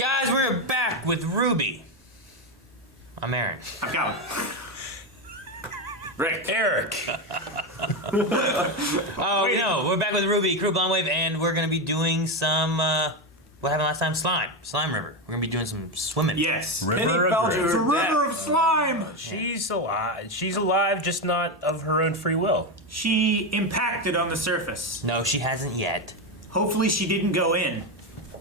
Guys, we're back with RWBY. I'm Aaron. I've got him. Rick. Eric. Oh, no, we're back with RWBY, Crew Blonde Wave, and we're going to be doing some, what happened last time? Slime River. We're going to be doing some swimming. Yes. River It's a river of slime. She's alive. She's alive, just not of her own free will. She impacted on the surface. No, she hasn't yet. Hopefully she didn't go in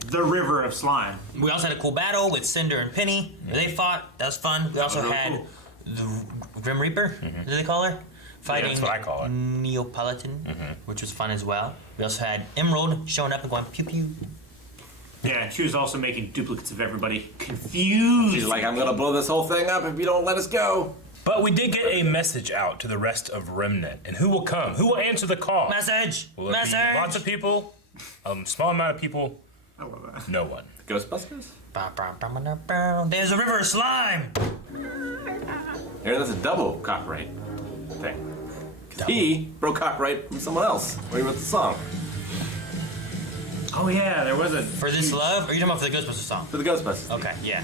the river of slime. We also had a cool battle with Cinder and Penny. They fought. That was fun. We also had the Grim Reaper, what do they call her? Fighting that's what I call her. Neapolitan, which was fun as well. We also had Emerald showing up and going pew pew. Yeah, and she was also making duplicates of everybody. Confused. She's like, I'm gonna blow this whole thing up if you don't let us go. But we did get a message out to the rest of Remnant. And who will come? Who will answer the call? Message! Will it Message! be lots of people? A small amount of people? I love that. No one. Ghostbusters? There's a river of slime! Here, that's a double copyright thing. He broke copyright from someone else when he wrote the song. Oh yeah, there was a... For This Love? Or are you talking about for the Ghostbusters song? For the Ghostbusters. Okay, yeah.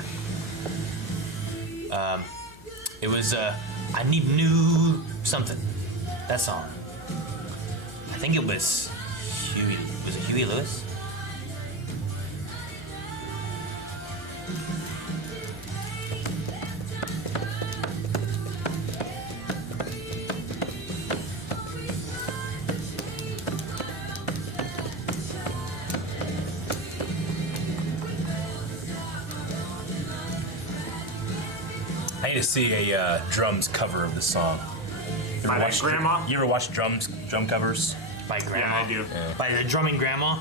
It was, I Need New Something. That song. I think it was Huey. Was it Huey Lewis? I need to see a drums cover of the song. By that grandma? You ever watch drum covers? By Grandma? Yeah, I do. Yeah. By the drumming Grandma?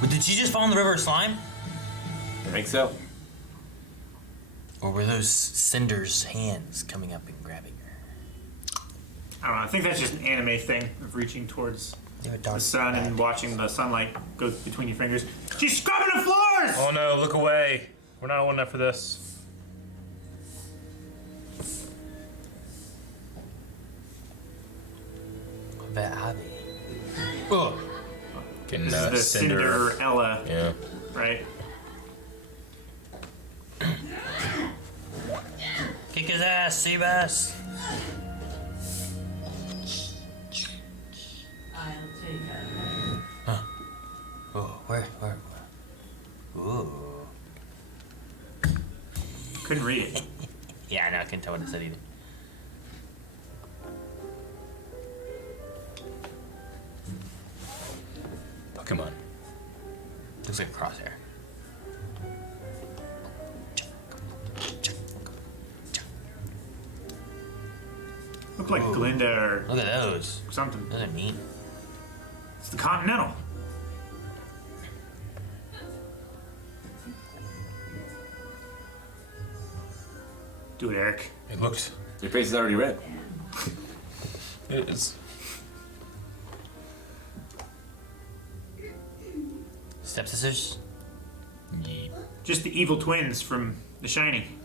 But did she just fall in the river of slime? I think so. Or were those Cinder's hands coming up and grabbing her? I don't know, I think that's just an anime thing of reaching towards They were the dark. sun and watching the sunlight go between your fingers. She's scrubbing the floors! Oh no, look away. We're not old enough for this. Where are we? Oh, Getting This is the Cinderella, Yeah. right? kick his ass, Seabass. I'll take her. Oh, where? Ooh. Couldn't read it. Yeah, I know. I couldn't tell what it said either. Pokemon. Looks like a crosshair. Looked like Glinda or Look at those. something. Those are neat. It's the Continental. Do it, Eric. It looks. Your face is already red. It is. Stepsisters, Just the evil twins from The Shining.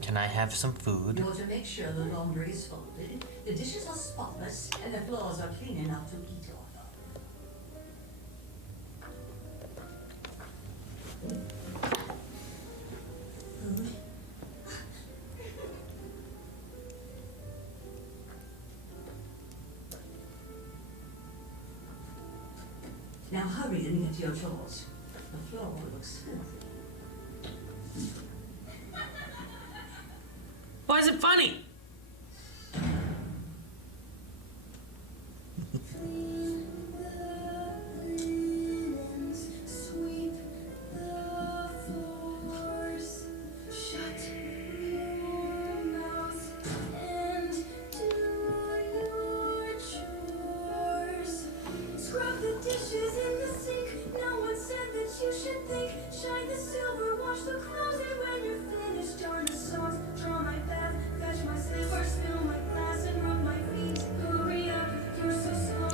can I have some food? You want to make sure the laundry is folded, the dishes are spotless, and the floors are clean enough to eat off of. Food? Now hurry and get to your chores. The floor looks filthy. Why is it funny?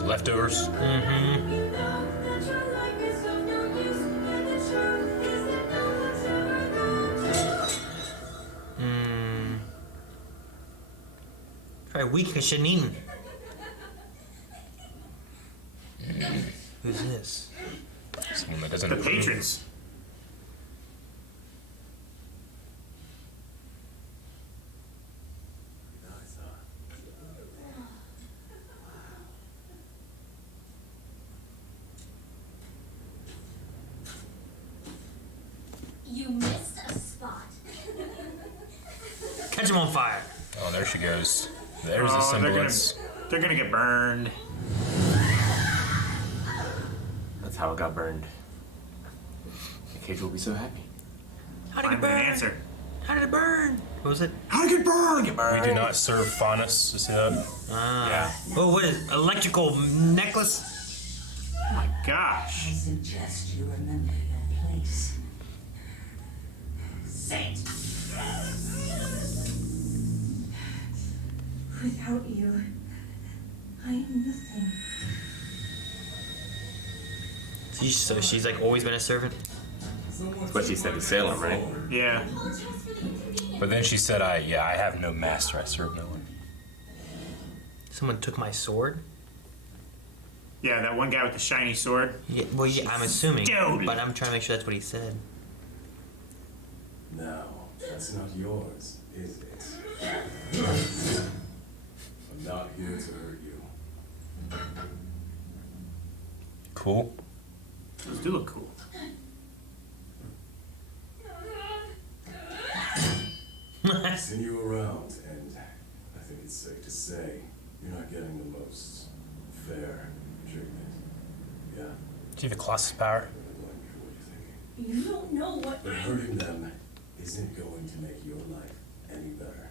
Leftovers. Probably weak because shouldn't eaten. Who's this? Someone that doesn't The approve. patrons. You missed a spot. Catch him on fire. Oh, there she goes. There's the Oh, semblance. they're gonna get burned. That's how it got burned. The cage will be so happy. How did Find it me an burn? answer. How did it burn? What was it? How to get burned? We do not serve faunus. You see that? Yeah. Oh, what is electrical necklace? Oh my I gosh. suggest you remember your place. Sit. Without you, I am nothing. So she's like always been a servant? That's what she said to Salem, right? Yeah. But then she said, I have no master. I serve no one. Someone took my sword? Yeah, that one guy with the shiny sword. Yeah, well, yeah, I'm assuming. Dude. But I'm trying to make sure that's what he said. No, that's not yours, is it? I'm not here to hurt you. Cool. Those do look cool. I've seen you around, and I think it's safe to say you're not getting the most fair treatment. Yeah, Do you have a Colossus power? I blame you for what you're thinking. You don't know what But hurting them isn't going to make your life any better.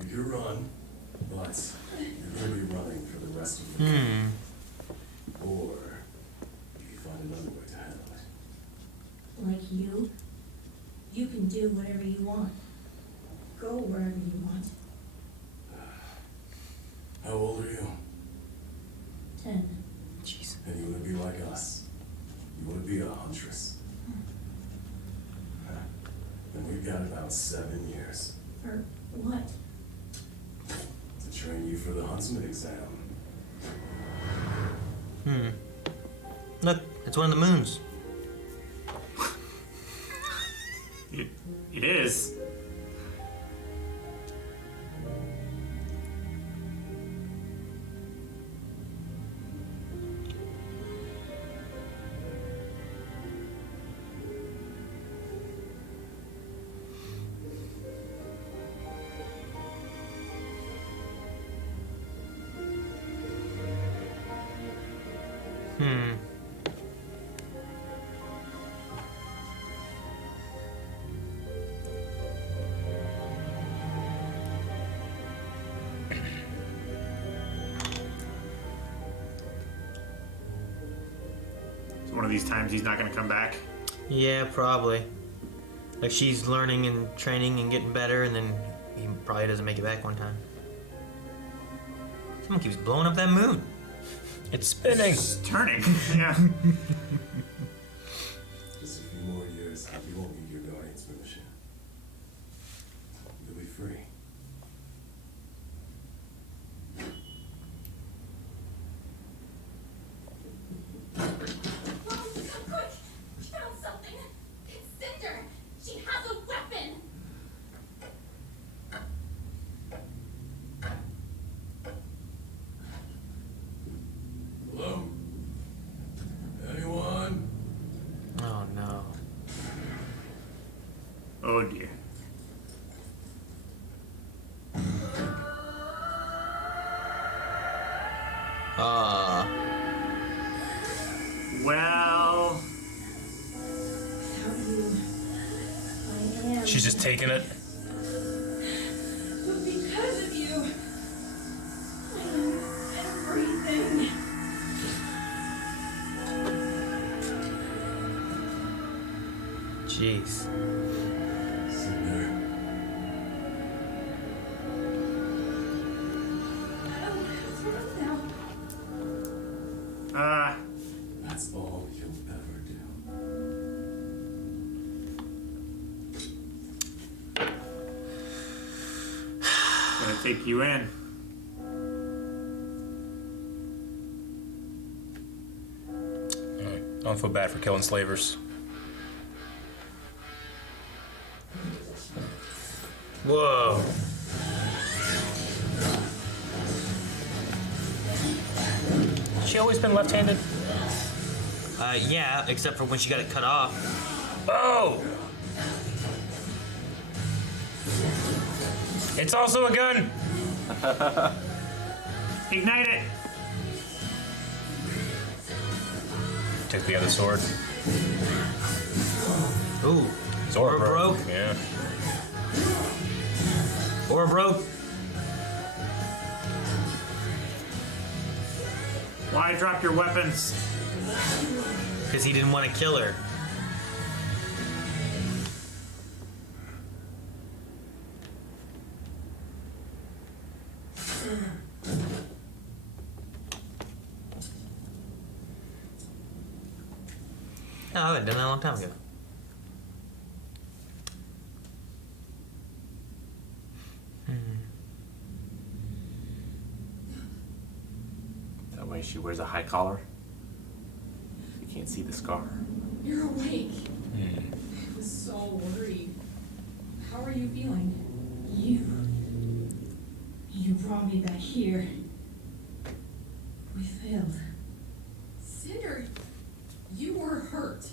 You can run, but you're going to be running for the rest of the game. Or you can find another way to handle it. like you can do whatever you want. Go wherever you want. How old are you? 10. Jeez. And you want to be like us. You want to be a huntress. Then we've got about 7 years For what? to train you for the huntsman exam. Look, it's one of the moons. It is. So one of these times he's not gonna come back. Yeah, probably. Like she's learning and training and getting better, and then he probably doesn't make it back one time. Someone keeps blowing up that moon. It's spinning. It's turning. Yeah. Just a few more years, you won't need your guardian's permission. You'll be free. Mom, come quick! We found something. It's Cinder. She has a weapon. Hello? Anyone? Oh no. Oh dear. Well, Without you, I am. She's just taking it. But because of you, I am everything. Jeez. Cinder. I don't have to run now. Take you in. I don't feel bad for killing slavers. Whoa. She always been left-handed? Yeah, except for when she got it cut off. Oh! It's also a gun! Ignite it! Took the other sword. Ooh. Sword Or broke. Yeah. Or broke. Why drop your weapons? Because he didn't want to kill her. Oh, I would have done that a long time ago. That way she wears a high collar. You can't see the scar. You're awake. I was so worried. How are you feeling? You brought me back here. We failed. Cinder, you were hurt.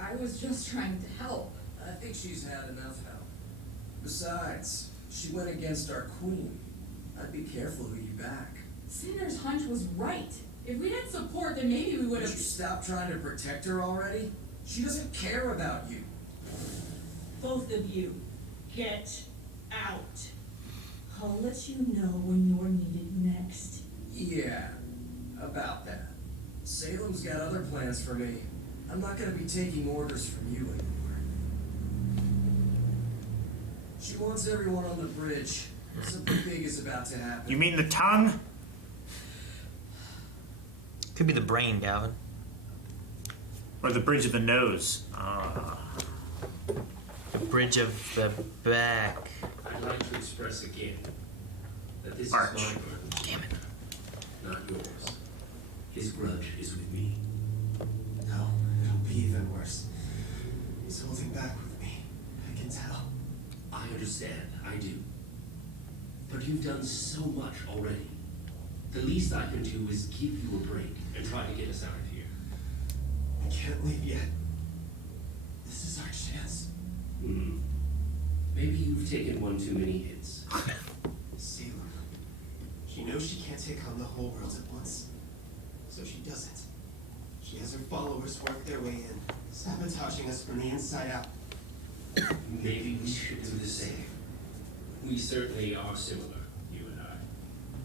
I was just trying to help. I think she's had enough help. Besides, she went against our queen. I'd be careful who you back. Cinder's hunch was right. If we had support, then maybe we would Would have. you stop trying to protect her already? She doesn't care about you. Both of you, get out. I'll let you know when you're needed next. Yeah, about that. Salem's got other plans for me. I'm not gonna be taking orders from you anymore. She wants everyone on the bridge. Something big is about to happen. You mean the tongue? Could be the brain, Galvin. Or the bridge of the nose? Ah. The bridge of the back. I'd like to express again that this Arch. is my burden, Damn it. not yours. His grudge is with me. No, it'll be even worse. He's holding back with me. I can tell. I understand, I do. But you've done so much already. The least I can do is give you a break and try to get us out of here. I can't leave yet. This is our chance. Maybe you've taken one too many hits. Salem. She knows she can't take on the whole world at once. So she doesn't. She has her followers work their way in, sabotaging us from the inside out. Maybe we should do the same. We certainly are similar, you and I.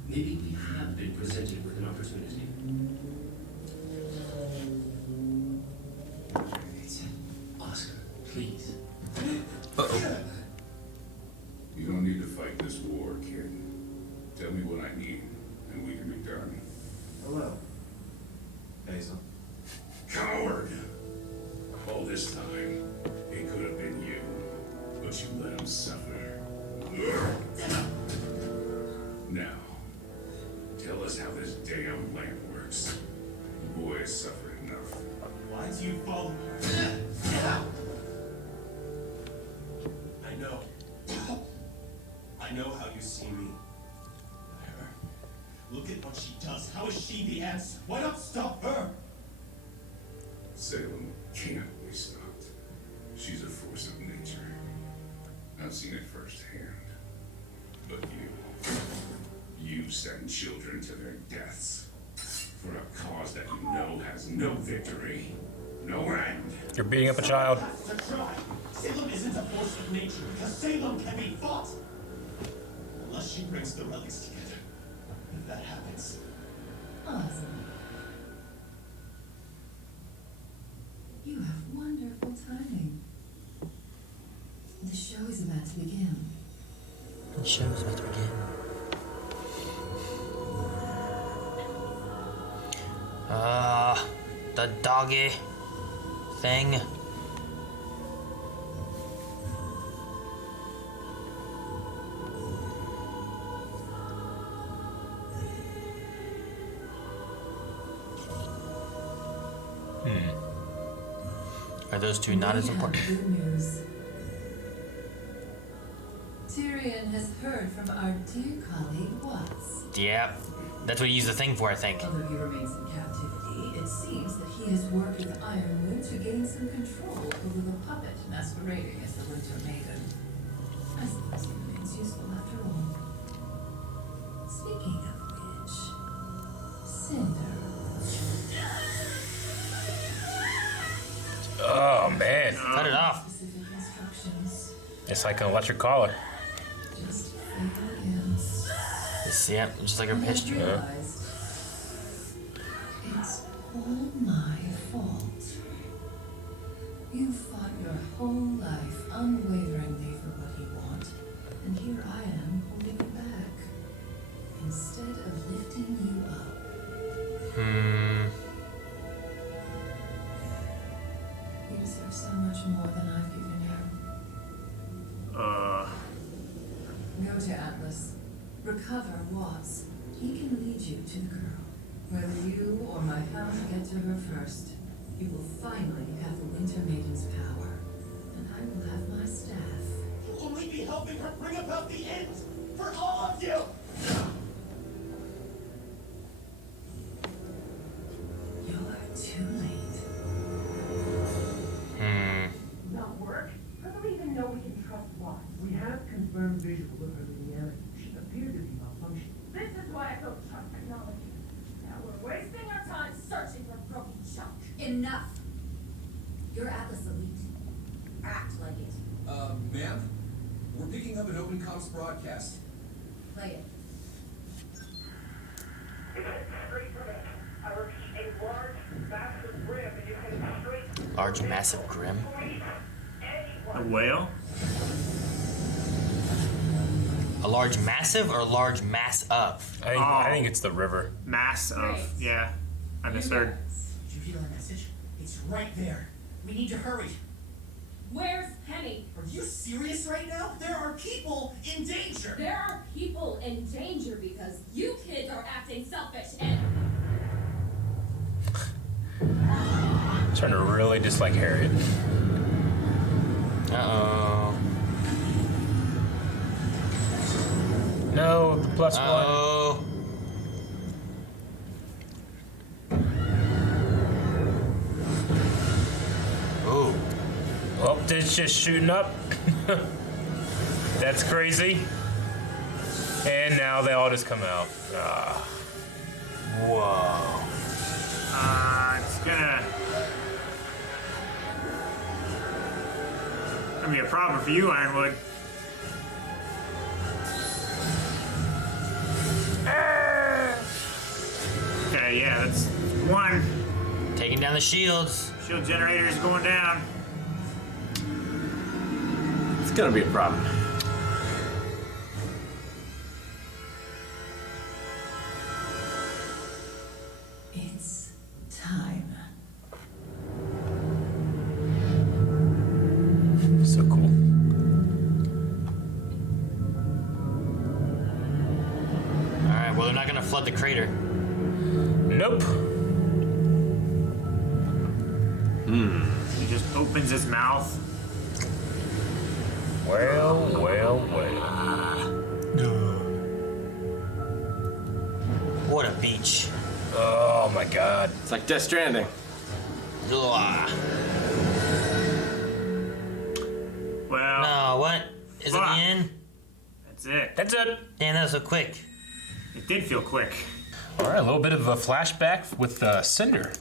Maybe we have been presented with an opportunity. Oscar, please. Uh-oh. You don't need to fight this war, kid. Tell me what I need, and we can be done. Hello. Hazel. Coward! All this time, it could have been you, but you let him suffer. Now, tell us how this damn lamp works. The boy has suffered enough. Why do you follow her? Get out! I know. I know how you see me. Her. Look at what she does. How is she the answer? Why not stop her? Salem can't be stopped. She's a force of nature. I've seen it firsthand. But you send children to their deaths for a cause that you know has no victory, no end. You're beating up a child. To try. Salem isn't a force of nature because Salem can be fought. Unless she brings the relics together. If that happens. Awesome. You have wonderful timing. The show is about to begin. The show's about to begin. The doggy thing. Are those two not as important? Good news. Tyrion has heard from our dear colleague Watts. Yeah, that's what he used the thing for, I think. Although he remains in captivity, it seems that he has worked with Ironwood to gain some control over the puppet masquerading as the Winter Maiden. I suppose he remains useful after all. Speaking of which, Cinder. Oh man, Cut it off. Specific instructions. it's like an electric collar. Just fatal ends. Yeah, just like our history. Realized it's all my fault. You fought your whole life unwaveringly for what you want, and here I am holding you back instead of lifting you up. You deserve so much more than I've given you. Go to Atlas. Recover Watts. He can lead you to the girl. Whether you or my hound get to her first, you will finally have the Winter Maiden's power. And I will have my staff. You'll only be helping her bring about the end for all of you! You're too late. Not work? How do we even know we can trust Watts? We have confirmed visual of her linearity. She appeared to be malfunctioning. This is why I don't trust technology. Now we're wasting our time searching for broken junk. Enough. You're Atlas Elite. Act like it. Ma'am? We're picking up an open comms broadcast. Play it. Straight from it. I repeat, a large, massive grim, and you can straight... Large, massive grim. A whale? A large massive or a large mass of? I think it's the river. Mass of, yeah. I misheard. Did you hear our message? It's right there. We need to hurry. Where's Penny? Are you serious right now? There are people in danger. There are people in danger because you kids are acting selfish and... Starting to really dislike Harriet. Uh-oh. No, the plus one. Uh-oh. Ooh. Oh, it's just shooting up. That's crazy. And now they all just come out. Whoa. It's gonna be a problem for you, Ironwood. Okay, yeah, that's one. Taking down the shields. Shield generator is going down. It's gonna be a problem. It's time. So cool. Alright, well, they're not gonna flood the crater. Nope. He just opens his mouth. Well. What a beach. Oh my god. It's like Death Stranding. Ugh. Well, No, what? Is it the Fuck. end? that's it. That's it. Damn, that was so quick. It did feel quick. All right, a little bit of a flashback with Cinder,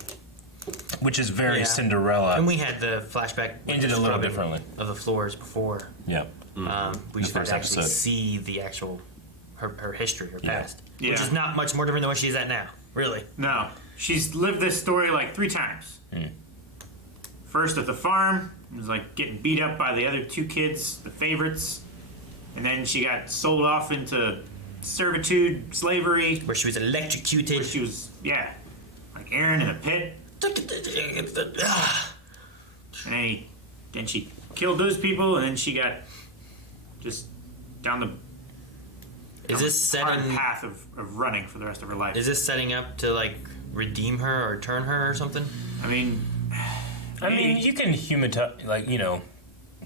which is very Yeah. Cinderella. And we had the flashback. with Ended the a little scrubbing differently. Of the floors before. Yeah. We just had first to actually episode. see the actual her history, her past, Yeah. which is not much more different than what she's at now. Really. No, she's lived this story like 3 times. First at the farm, was like getting beat up by the other 2 kids, the favorites, and then she got sold off into servitude, slavery, Where she was electrocuted. where she was, like Aaron in a pit, and then she killed those people, and then she got just down the Is this hard setting? path of running for the rest of her life. Is this setting up to like redeem her or turn her or something? I mean, I mean, you can humanize, like, you know,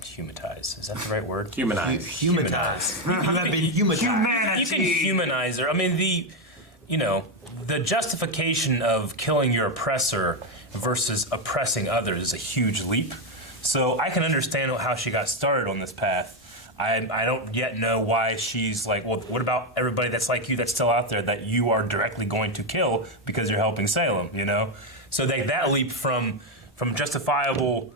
humanize. Is that the right word? Humanize. Humanize. You have been humanized. Humanity. You can humanize her. I mean, the justification of killing your oppressor versus oppressing others is a huge leap. So I can understand how she got started on this path. I don't yet know why she's like, well, what about everybody that's like you that's still out there that you are directly going to kill because you're helping Salem, you know? So that leap from justifiable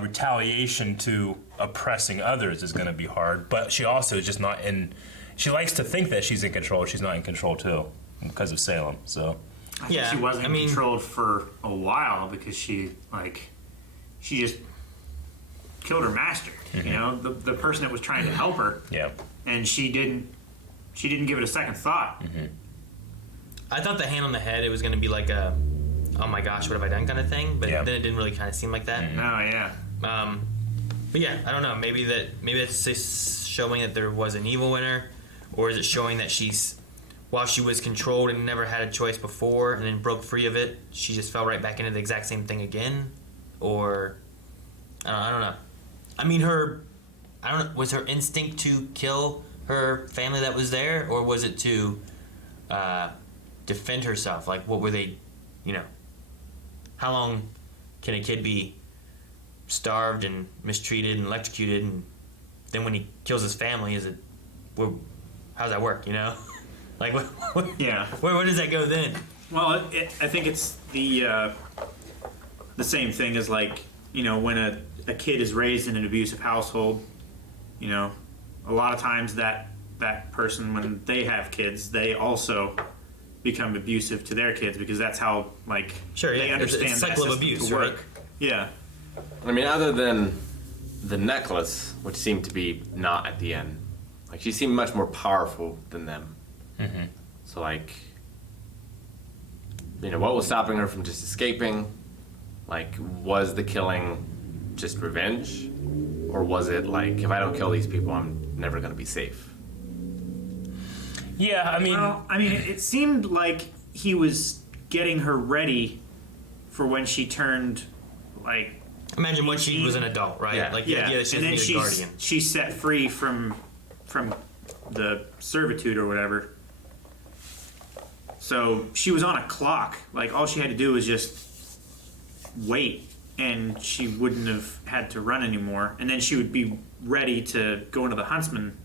retaliation to oppressing others is going to be hard. But she also is just not in. She likes to think that she's in control. She's not in control too because of Salem. So I think she wasn't controlled for a while because she just killed her master. You know, the person that was trying to help her. Yeah. And she didn't give it a second thought. I thought the hand on the head, it was going to be like a, oh my gosh, what have I done kind of thing, but then it didn't really kind of seem like that. Oh yeah. But yeah, I don't know. Maybe that's just showing that there was an evil in her, or is it showing that while she was controlled and never had a choice before, and then broke free of it, she just fell right back into the exact same thing again, or I don't know. I mean, was her instinct to kill her family that was there, or was it to defend herself? Like, what were they, you know? How long can a kid be starved and mistreated and electrocuted, and then when he kills his family, how's that work, you know? Like, yeah. Where does that go then? Well, I think it's the same thing as, like, you know, when a kid is raised in an abusive household, you know, a lot of times that person, when they have kids, they also become abusive to their kids because that's how, like, they understand it's that cycle of system abuse, to work. right? Yeah. I mean, other than the necklace, which seemed to be not at the end, like, she seemed much more powerful than them. So, like, you know, what was stopping her from just escaping? Like, was the killing just revenge? Or was it like, if I don't kill these people, I'm never going to be safe? Yeah, I mean... Well, I mean, it seemed like he was getting her ready for when she turned, like... Imagine when she was an adult, right? Yeah. Like, the idea that she and then was a guardian. she's set free from the servitude or whatever. So she was on a clock. Like, all she had to do was just wait, and she wouldn't have had to run anymore. And then she would be ready to go into the huntsman.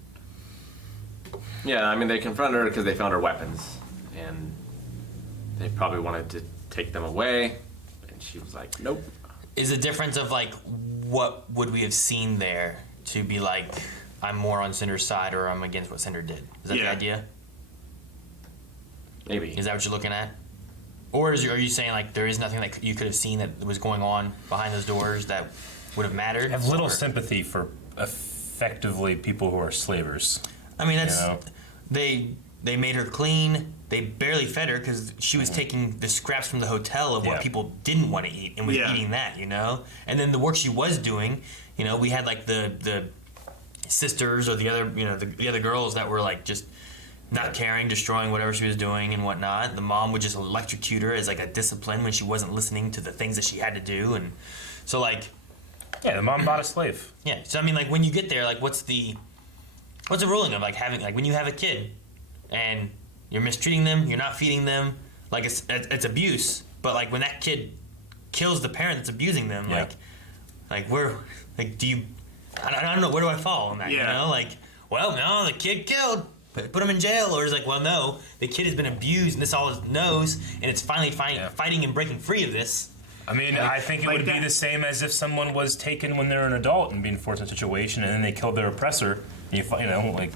Yeah, I mean, they confronted her because they found her weapons, and they probably wanted to take them away, and she was like, nope. Is the difference of, like, what would we have seen there to be like, I'm more on Cinder's side or I'm against what Cinder did? Is that the idea? Maybe. Is that what you're looking at? Or are you saying, like, there is nothing that you could have seen that was going on behind those doors that would have mattered? I have little sympathy for effectively people who are slavers. I mean, that's... You know? They made her clean. They barely fed her because she was taking the scraps from the hotel of what people didn't want to eat and was eating that, you know? And then the work she was doing, you know, we had, like, the sisters or the other, you know, the other girls that were, like, just not caring, destroying whatever she was doing and whatnot. The mom would just electrocute her as, like, a discipline when she wasn't listening to the things that she had to do. And so, like... Yeah, the mom bought a slave. Yeah, so, I mean, like, when you get there, like, what's the ruling of, like, having, like, when you have a kid and you're mistreating them, you're not feeding them, like, it's abuse, but, like, when that kid kills the parent that's abusing them, like, where, like, do you... I don't know, where do I fall on that, you know? Like, well, no, the kid killed... Put him in jail, or is like, well, no, the kid has been abused, and this all it knows, and it's finally fighting and breaking free of this. I mean, I think it would be the same as if someone was taken when they're an adult and being forced in a situation, and then they killed their oppressor. You know, like,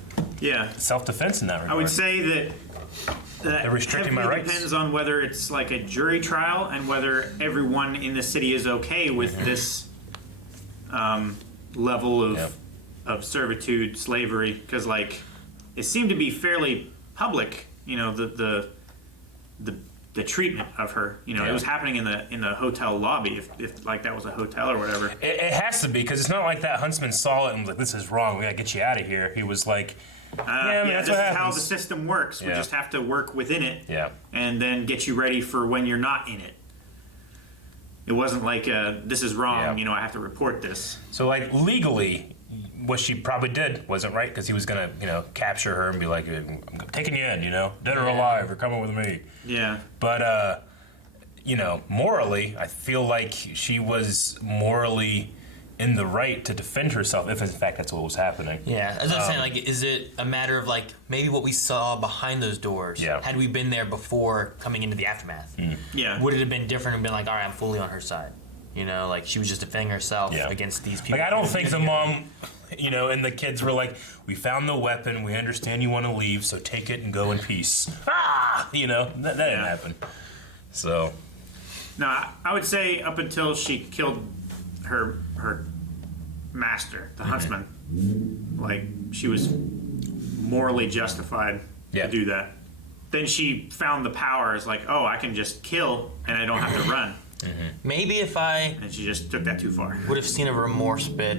self-defense in that regard. I would say that they're restricting my rights. Depends on whether it's like a jury trial and whether everyone in the city is okay with this level of servitude, slavery, because, like, it seemed to be fairly public, you know, the treatment of her. You know, it was happening in the hotel lobby, if like that was a hotel or whatever. It has to be, because it's not like that huntsman saw it and was like, this is wrong, we gotta get you out of here. He was like, this is how the system works. We just have to work within it and then get you ready for when you're not in it. It wasn't like this is wrong. Yeah. You know, I have to report this. So like legally, what she probably did wasn't right because he was gonna capture her and be like, I'm taking you in, dead or alive, you're coming with me. Yeah. But morally, I feel like she was morally in the right to defend herself if in fact that's what was happening. Yeah, as I was saying, like, is it a matter of like maybe what we saw behind those doors? Yeah. Had we been there before coming into the aftermath? Yeah. Would it have been different and been like, all right, I'm fully on her side? Like she was just defending herself Yeah. against these people. Like I don't think the mom, and the kids were like, we found the weapon, we understand you want to leave, so take it and go in peace. That didn't happen. So. No, I would say up until she killed her master, the huntsman, like she was morally justified to do that. Then she found the power as like, oh, I can just kill and I don't have to run. Maybe if I and she just took that too far. would have seen a remorse bit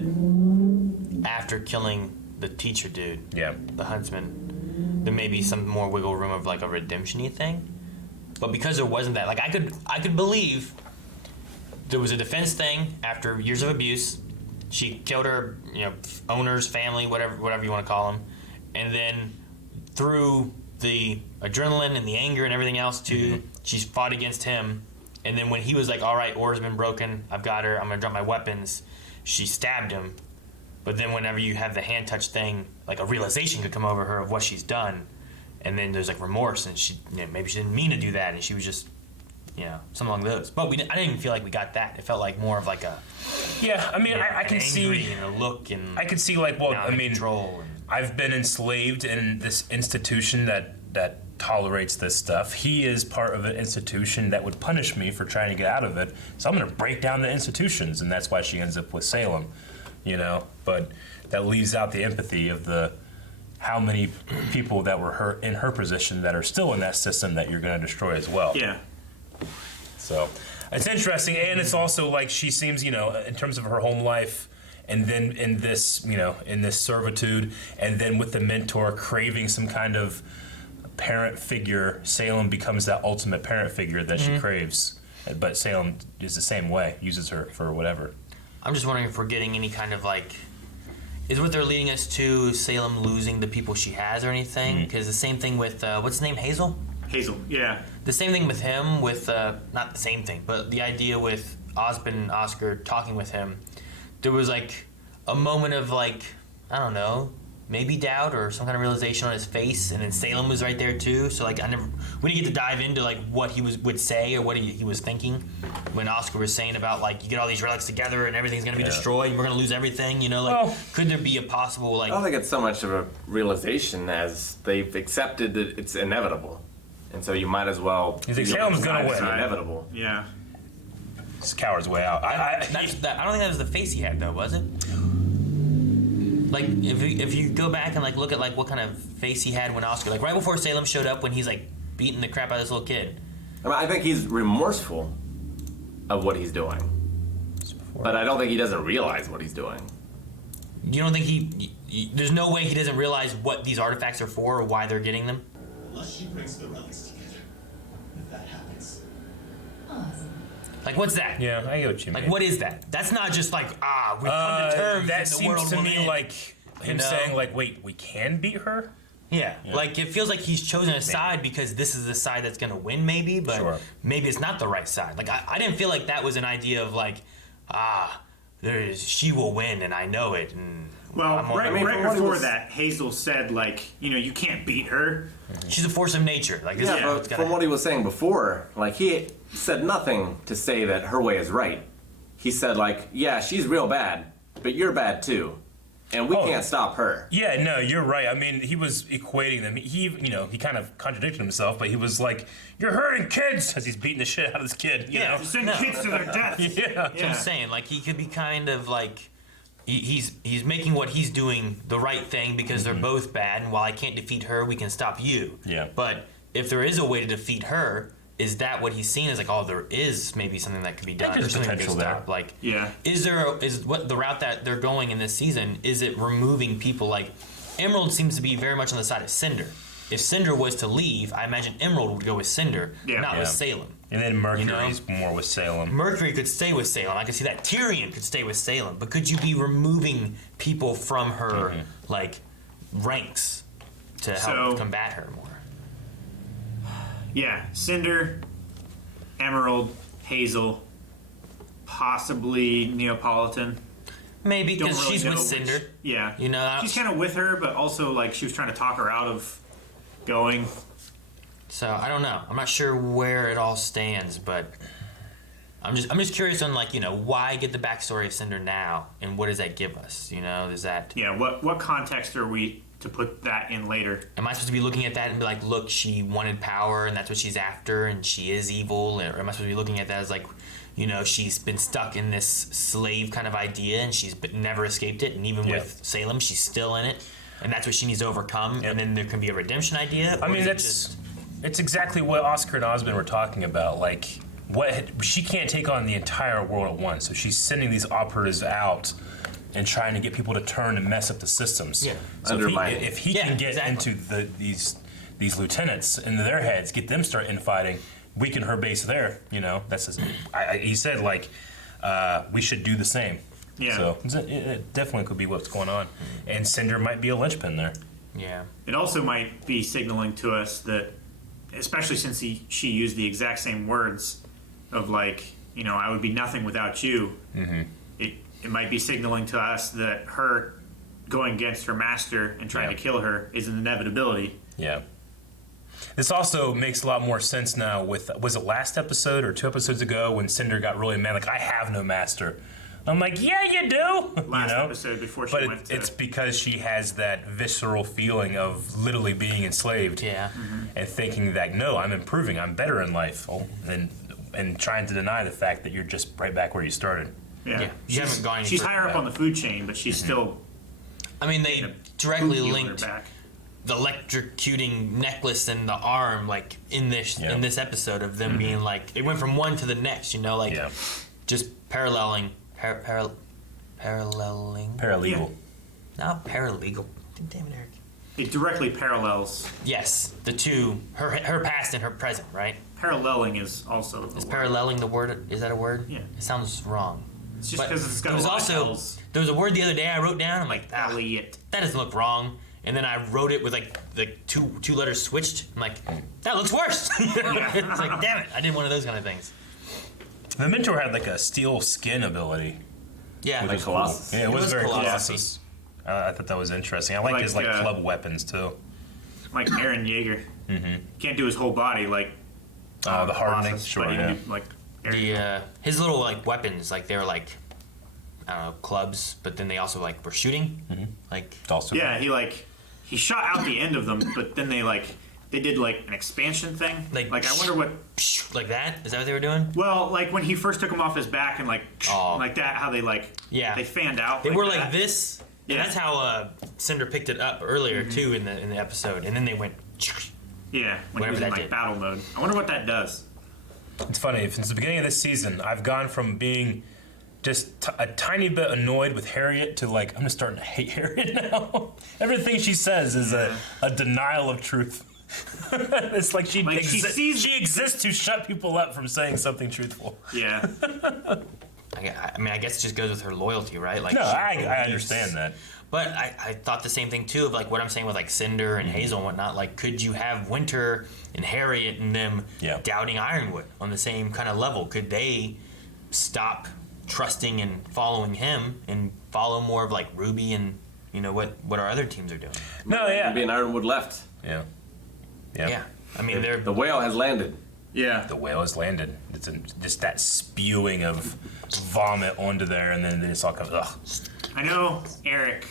after killing the teacher dude, the huntsman, then maybe some more wiggle room of like a redemption-y thing. But because there wasn't that, like I could believe there was a defense thing after years of abuse. She killed her, owner's family, whatever you want to call them, and then through the adrenaline and the anger and everything else too, she fought against him. And then when he was like, all right, or's been broken, I've got her, I'm gonna drop my weapons, she stabbed him. But then whenever you have the hand touch thing, like a realization could come over her of what she's done. And then there's like remorse, and she maybe she didn't mean to do that, and she was just, something along those. But I didn't even feel like we got that. It felt like more of like a I can see and a look, and I can see like, well, I mean, control. I've been enslaved in this institution that tolerates this stuff. He is part of an institution that would punish me for trying to get out of it. So I'm going to break down the institutions, and that's why she ends up with Salem, But that leaves out the empathy of how many people that were in her position that are still in that system that you're going to destroy as well. Yeah. So it's interesting, and it's also like she seems, in terms of her home life, and then in this, in this servitude, and then with the mentor craving some kind of parent figure, Salem becomes that ultimate parent figure that she craves. But Salem is the same way, uses her for whatever. I'm just wondering if we're getting any kind of like, is what they're leading us to Salem losing the people she has or anything? Because the same thing with, what's his name, Hazel? Hazel, yeah. The same thing with him, with, not the same thing, but the idea with Osmond and Oscar talking with him, there was like a moment of like, I don't know, maybe doubt or some kind of realization on his face, and then Salem was right there too. So like we didn't get to dive into like what he would say or what he was thinking when Oscar was saying about like you get all these relics together and everything's gonna be destroyed and we're gonna lose everything. Could there be a possible like? I don't think it's so much of a realization as they've accepted that it's inevitable, and so you might as well. You think Salem's gonna win? It's inevitable. Yeah. This coward's way out. I don't think that was the face he had though, was it? Like if you go back and like look at like what kind of face he had when Oscar, like right before Salem showed up, when he's like beating the crap out of this little kid. I think he's remorseful of what he's doing, but I don't think he doesn't realize what he's doing. You don't think there's no way he doesn't realize what these artifacts are for or why they're getting them? Unless she brings the relics together. If that happens. Like, what's that? Yeah, I get what you mean. Like, what is that? That's not just like, we've come to terms. That and the seems world to will me end. like him saying, like, wait, we can beat her? Yeah, like it feels like he's chosen a side because this is the side that's going to win, maybe, but maybe it's not the right side. Like, I didn't feel like that was an idea of like, she will win and I know it. And well, right before that, Hazel said like, you can't beat her. She's a force of nature. Like, this but from what he was saying before, like he said nothing to say that her way is right. He said like, yeah, she's real bad, but you're bad too. And we can't stop her. Yeah, no, you're right. I mean, he was equating them. He kind of contradicted himself, but he was like, "You're hurting kids," as he's beating the shit out of this kid. You know, send kids to their death. Yeah, that's what I'm saying. Like, he could be kind of like, he's making what he's doing the right thing because they're both bad. And while I can't defeat her, we can stop you. Yeah. But if there is a way to defeat her, is that what he's seen as like, there is maybe something that could be done? There's potential there. Like, is what the route that they're going in this season, is it removing people? Like, Emerald seems to be very much on the side of Cinder. If Cinder was to leave, I imagine Emerald would go with Cinder, not with Salem. And then Mercury's more with Salem. Mercury could stay with Salem. I could see that. Tyrion could stay with Salem. But could you be removing people from her like ranks to help combat her more? Yeah, Cinder, Emerald, Hazel, possibly Neapolitan. Maybe Don't because really she's know with which- Cinder. Yeah, You know, she's kind of with her, but also like she was trying to talk her out of going. so I don't know. I'm not sure where it all stands, but I'm just curious on like, you know, why get the backstory of Cinder now, and what does that give us? You know, is that Yeah, what context are we to put that in later? am I supposed to be looking at that and be like, look, she wanted power and that's what she's after, and she is evil, or am I supposed to be looking at that as like, you know, she's been stuck in this slave kind of idea and she's never escaped it, and even with Salem, she's still in it, and that's what she needs to overcome, and then there can be a redemption idea? I Or mean, is it it's exactly what Oscar and Osmond were talking about. Like, she can't take on the entire world at once, so she's sending these operatives out and trying to get people to turn and mess up the systems. Yeah. So Undermining. if he can get into these lieutenants into their heads, get them start infighting, weaken her base there. You know, that's he said like we should do the same. Yeah. So it definitely could be what's going on, and Cinder might be a linchpin there. Yeah. It also might be signaling to us that, especially since she used the exact same words of like, you know, I would be nothing without you. Mm-hmm. It might be signaling to us that her going against her master and trying to kill her is an inevitability. Yeah. This also makes a lot more sense now with, was it last episode or 2 episodes ago when Cinder got really mad, like, I have no master. I'm like, yeah, you do. Last episode before she went to... it's because she has that visceral feeling of literally being enslaved. Yeah. And thinking that, no, I'm improving, I'm better in life. And trying to deny the fact that you're just right back where you started. Yeah. You haven't gone any She's further higher up back. on the food chain, but she's still... I mean, they directly boot you in her linked back. the electrocuting necklace and the arm, like in this episode of them being like, it went from one to the next, you know, like just paralleling, paraleling, Paralegal. not paralegal. Damn it, Eric. It directly parallels. Yes, the two, her past and her present, right? Paralleling is also the Is word. paralleling the word? Is that a word? Yeah. It sounds wrong. It's just But because it's got there was a lot also of L's. there was a word the other day I wrote down. I'm like, Elliot. that doesn't look wrong. And then I wrote it with like the two letters switched. I'm like, that looks worse. It's like, damn it, I did one of those kind of things. The Mentor had like a steel skin ability. Yeah, which Like was Colossus. Cool. Yeah, it was very Colossus. Colossus. I thought that was interesting. I liked his like club weapons too. Like Aaron Yeager. Mm-hmm. Can't do his whole body like The hardening, Colossus, sure, but he yeah. can do, like His little like weapons, like they were like, I don't know, clubs, but then they also like were shooting. Like also yeah, he shot out the end of them, but then they did like an expansion thing. Like I wonder what like that? Is that what they were doing? Well, like when he first took them off his back and like that, how they like they fanned out. They were like that. this. Yeah, that's how Cinder picked it up earlier too in the episode, and then they went. Yeah, when he whatever was in that like did. battle mode. I wonder what that does. It's funny, since the beginning of this season, I've gone from being just a tiny bit annoyed with Harriet to like, I'm just starting to hate Harriet now. Everything she says is a denial of truth. It's like she exists to shut people up from saying something truthful. Yeah. I mean, I guess it just goes with her loyalty, right? Like, No, she I believes- understand that. But I thought the same thing too of like what I'm saying with like Cinder and Hazel and whatnot. Like, could you have Winter and Harriet and them doubting Ironwood on the same kind of level? Could they stop trusting and following him and follow more of like RWBY and you know what our other teams are doing? Maybe an Ironwood left. Yeah. Yeah. I mean, they're the whale has landed. Yeah. The whale has landed. It's just that spewing of vomit onto there, and then it's all comes. Ugh. I know Eric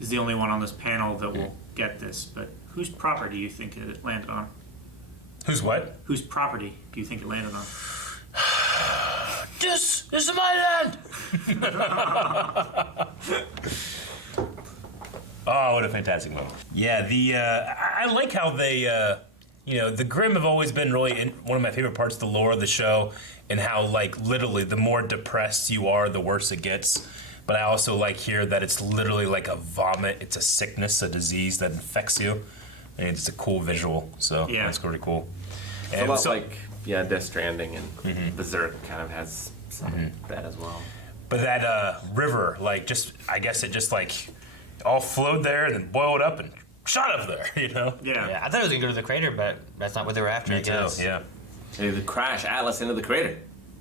is the only one on this panel that will get this, but whose property do you think it landed on? Whose what? Whose property do you think it landed on? This is my land. Oh, what a fantastic moment! Yeah, I like how they, the Grimm have always been really one of my favorite parts of the lore of the show, and how like literally the more depressed you are, the worse it gets. But I also like here that it's literally like a vomit. It's a sickness, a disease that infects you, and it's a cool visual. So that's pretty cool. It's a lot like Death Stranding and Berserk kind of has some of that as well. But that river, like, I guess it just like all flowed there and then boiled up and shot up there, you know? Yeah, I thought it was gonna go to the crater, but that's not what they were after. Me I guess. too, yeah. They would crash Atlas into the crater.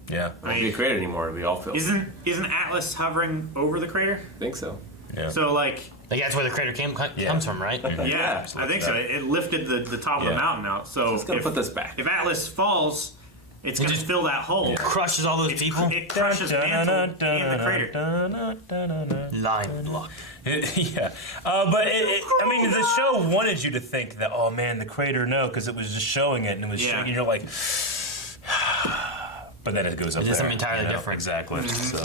Yeah. It won't be a crater anymore. It'll be all filled. Isn't Atlas hovering over the crater? I think so. Yeah. So like that's where the crater comes from, right? Yeah, I think so. It lifted the top of the mountain out. So It's gonna put this back. If Atlas falls, it's going to fill that hole. Crushes all those people. It crushes Mantle and the crater. Line block. Yeah, but I mean, the show wanted you to think that, oh man, the crater, no, because it was just showing it and it was shaking. You're like, but then it goes up It's there. something entirely different. Exactly. So.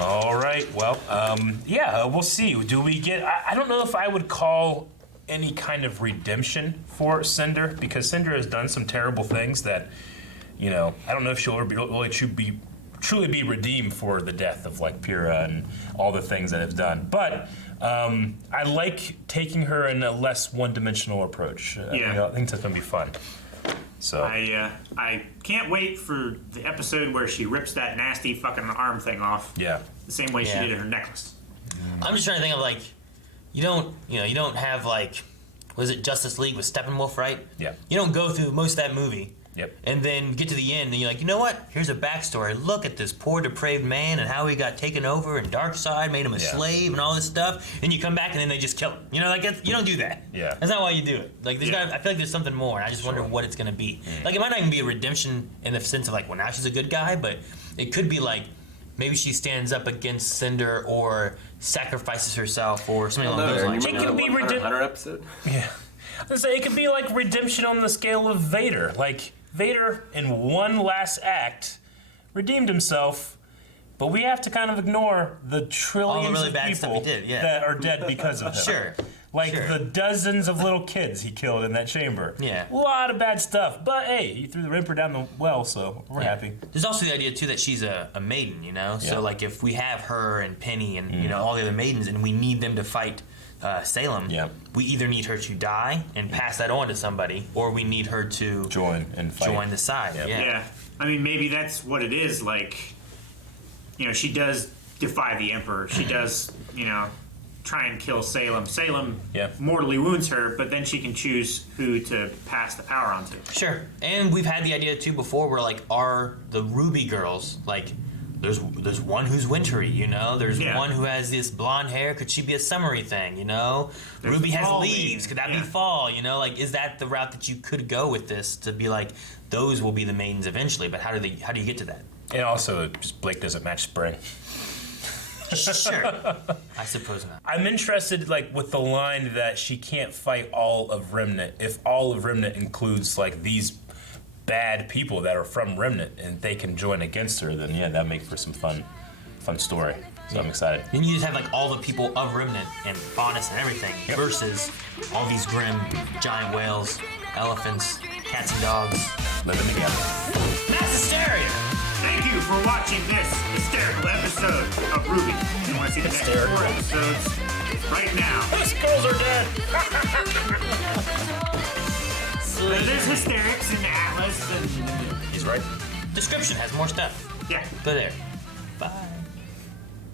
All right. Well, we'll see. Do we get? I don't know if I would call any kind of redemption for Cinder, because Cinder has done some terrible things that, I don't know if she'll ever really truly be redeemed for the death of like Pyrrha and all the things that it's done. But I like taking her in a less one-dimensional approach. I think that's gonna be fun. So I can't wait for the episode where she rips that nasty fucking arm thing off. Yeah. The same way she did in her necklace. I'm just trying to think of like, you don't have like, was it Justice League with Steppenwolf, right? Yeah. You don't go through most of that movie. Yep. And then get to the end, and you're like, you know what? Here's a backstory. Look at this poor depraved man and how he got taken over, and Darkseid made him a slave and all this stuff. And you come back, and then they just kill him. You don't do that. Yeah. That's not why you do it. Like, I feel like there's something more. And I just wonder what it's gonna be. Like, it might not even be a redemption in the sense of like, well, now she's a good guy, but it could be like, maybe she stands up against Cinder or sacrifices herself or something along those lines. It could be redemption. Hunter episode. Yeah. It could be like redemption on the scale of Vader. Like, Vader, in one last act, redeemed himself, but we have to kind of ignore the trillions of people that are dead because of him. Sure. The dozens of little kids he killed in that chamber. Yeah. A lot of bad stuff. But hey, he threw the Emperor down the well, so we're happy. There's also the idea, too, that she's a maiden, So, like, if we have her and Penny and, all the other maidens and we need them to fight Salem, we either need her to die and pass that on to somebody, or we need her to join and fight. Join the side. Yeah. I mean, maybe that's what it is. Like, she does defy the Emperor. She does, try and kill Salem. Salem mortally wounds her, but then she can choose who to pass the power on to. Sure. And we've had the idea, too, before where, like, are the RWBY girls, like, there's one who's wintry, There's one who has this blonde hair. Could she be a summery thing, RWBY has leaves. Could that be fall, Like, is that the route that you could go with this to be like, those will be the maidens eventually, but how do you get to that? And also, just Blake doesn't match spring. Sure. I suppose not. I'm interested, like, with the line that she can't fight all of Remnant. If all of Remnant includes, like, these bad people that are from Remnant and they can join against her, then that makes for some fun story. So I'm excited. Then you just have like all the people of Remnant and Honest and everything versus all these grim giant whales, elephants, cats and dogs living together. Mass hysteria! Thank you for watching this hysterical episode of RWBY. If you want to see the next 4 episodes right now. Those girls are dead! There's hysterics in Atlas and... He's right. Description has more stuff. Yeah. Go there. Bye.